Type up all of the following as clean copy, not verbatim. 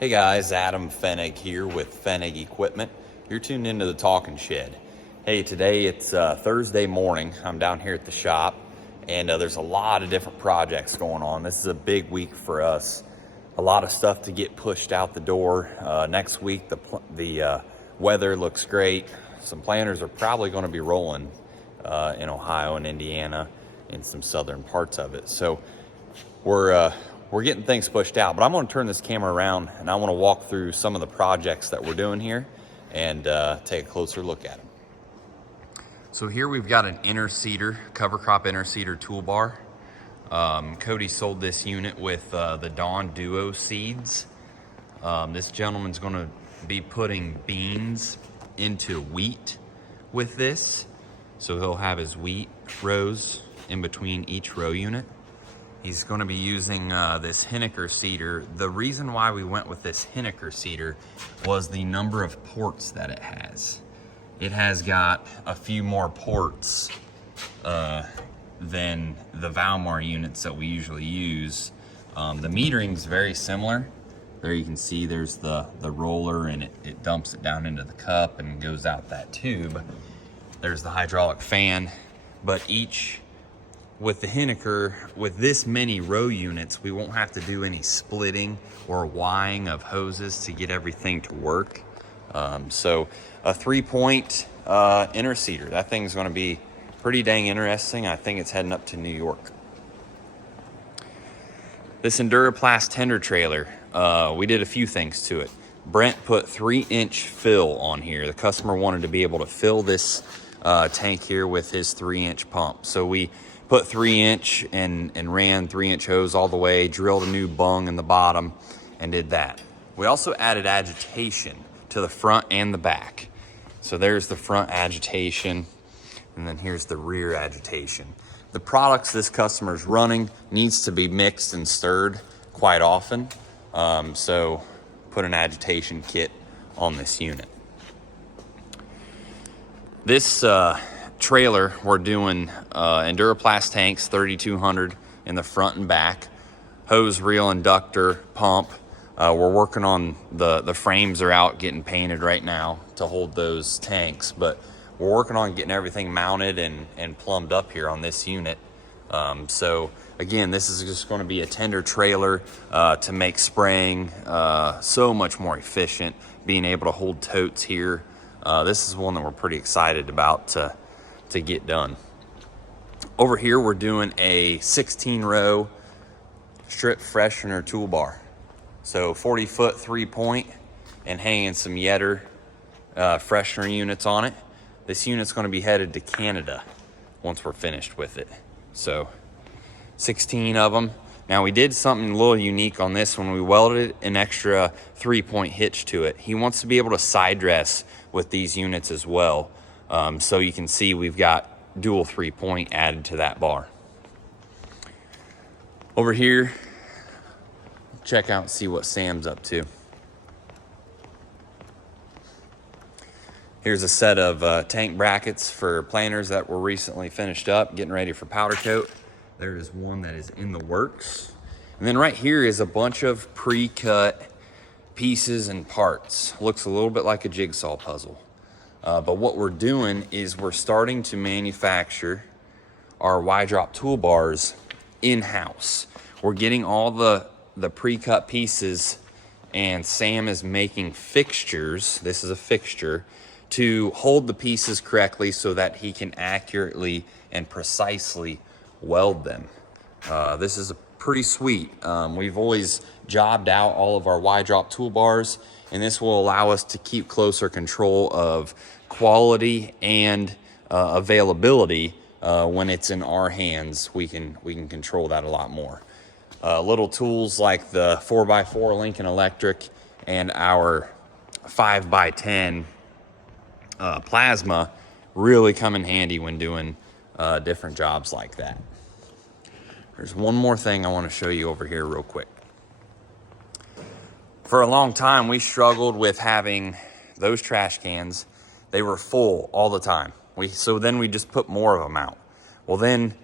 Hey guys, Adam Fennig here with Fennig Equipment. You're tuned into the Talking Shed. Hey, today it's Thursday morning. I'm down here at the shop, and there's a lot of different projects going on. This is a big week for us. A lot of stuff to get pushed out the door. Next week, the weather looks great. Some planters are probably going to be rolling in Ohio and Indiana in some southern parts of it. So we're getting things pushed out, but I'm going to turn this camera around and I want to walk through some of the projects that we're doing here and take a closer look at them. So here we've got an Interceder, cover crop Interceder toolbar. Cody sold this unit with the Dawn Duo seeds. This gentleman's going to be putting beans into wheat with this. So he'll have his wheat rows in between each row unit. He's going to be using this Hinniker seeder. The reason why we went with this Hinniker seeder was the number of ports that it has. It has got a few more ports than the Valmar units that we usually use. The metering's very similar. There you can see there's the roller, and it dumps it down into the cup and goes out that tube. There's the hydraulic fan, but with the Hinniker, with this many row units, we won't have to do any splitting or wieing of hoses to get everything to work. So a 3-point Interceder, that thing's gonna be pretty dang interesting. I think it's heading up to New York. This Enduraplast tender trailer, we did a few things to it. Brent put 3-inch fill on here. The customer wanted to be able to fill this tank here with his 3-inch pump. So we put 3-inch and ran 3-inch hose all the way, drilled a new bung in the bottom, and did that. We also added agitation to the front and the back. So there's the front agitation, and then here's the rear agitation. The products this customer's running needs to be mixed and stirred quite often. So put an agitation kit on this unit. This trailer, we're doing Enduraplast tanks, 3200 in the front and back, hose reel, inductor, pump. We're working on the frames are out getting painted right now to hold those tanks, but we're working on getting everything mounted and plumbed up here on this unit. So again, this is just going to be a tender trailer to make spraying so much more efficient, being able to hold totes here. This is one that we're pretty excited about to get done. Over here, we're doing a 16-row strip freshener toolbar. So 40-foot 3-point and hanging some Yetter freshener units on it. This unit's going to be headed to Canada once we're finished with it. So 16 of them. Now we did something a little unique on this when we welded an extra 3-point hitch to it. He wants to be able to side dress with these units as well. So you can see we've got dual 3-point added to that bar. Over here, check out and see what Sam's up to. Here's a set of tank brackets for planters that were recently finished up, getting ready for powder coat. There is one that is in the works. And then right here is a bunch of pre-cut pieces and parts. Looks a little bit like a jigsaw puzzle. But what we're doing is we're starting to manufacture our Y-drop toolbars in-house. We're getting all the pre-cut pieces, and Sam is making fixtures. This is a fixture to hold the pieces correctly so that he can accurately and precisely weld them. This is pretty sweet. We've always jobbed out all of our Y-drop toolbars, and this will allow us to keep closer control of quality and availability. When it's in our hands, we can control that a lot more. Little tools like the 4x4 Lincoln Electric and our 5x10 plasma really come in handy when doing different jobs like that. There's one more thing I want to show you over here real quick. For a long time, we struggled with having those trash cans. They were full all the time. So then we just put more of them out. Well, then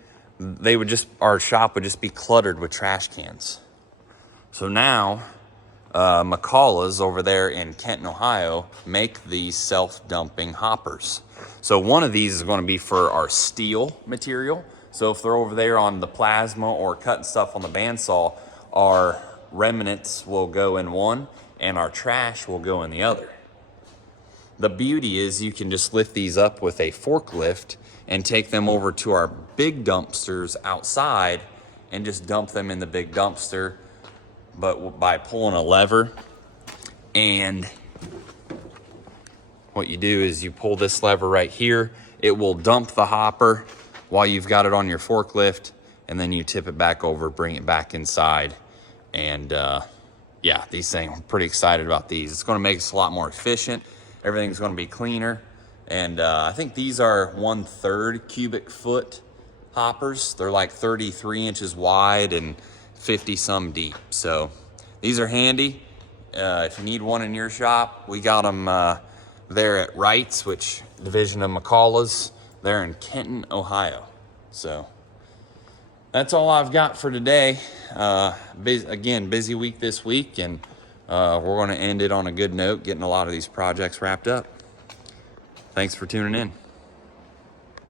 our shop would just be cluttered with trash cans. So now McCullough's over there in Kenton, Ohio, make these self-dumping hoppers. So one of these is going to be for our steel material. So if they're over there on the plasma or cutting stuff on the bandsaw, our remnants will go in one and our trash will go in the other. The beauty is you can just lift these up with a forklift and take them over to our big dumpsters outside and just dump them in the big dumpster, but by pulling a lever. And what you do is you pull this lever right here, it will dump the hopper while you've got it on your forklift, and then you tip it back over, bring it back inside. And yeah, these things, I'm pretty excited about these. It's gonna make us a lot more efficient. Everything's gonna be cleaner. And I think these are 1/3 cubic foot hoppers. They're like 33 inches wide and 50 some deep. So these are handy. If you need one in your shop, we got them there at Wright's, which division of McCullough's, there in Kenton, Ohio. So that's all I've got for today. Again, busy week this week, and we're going to end it on a good note, getting a lot of these projects wrapped up. Thanks for tuning in.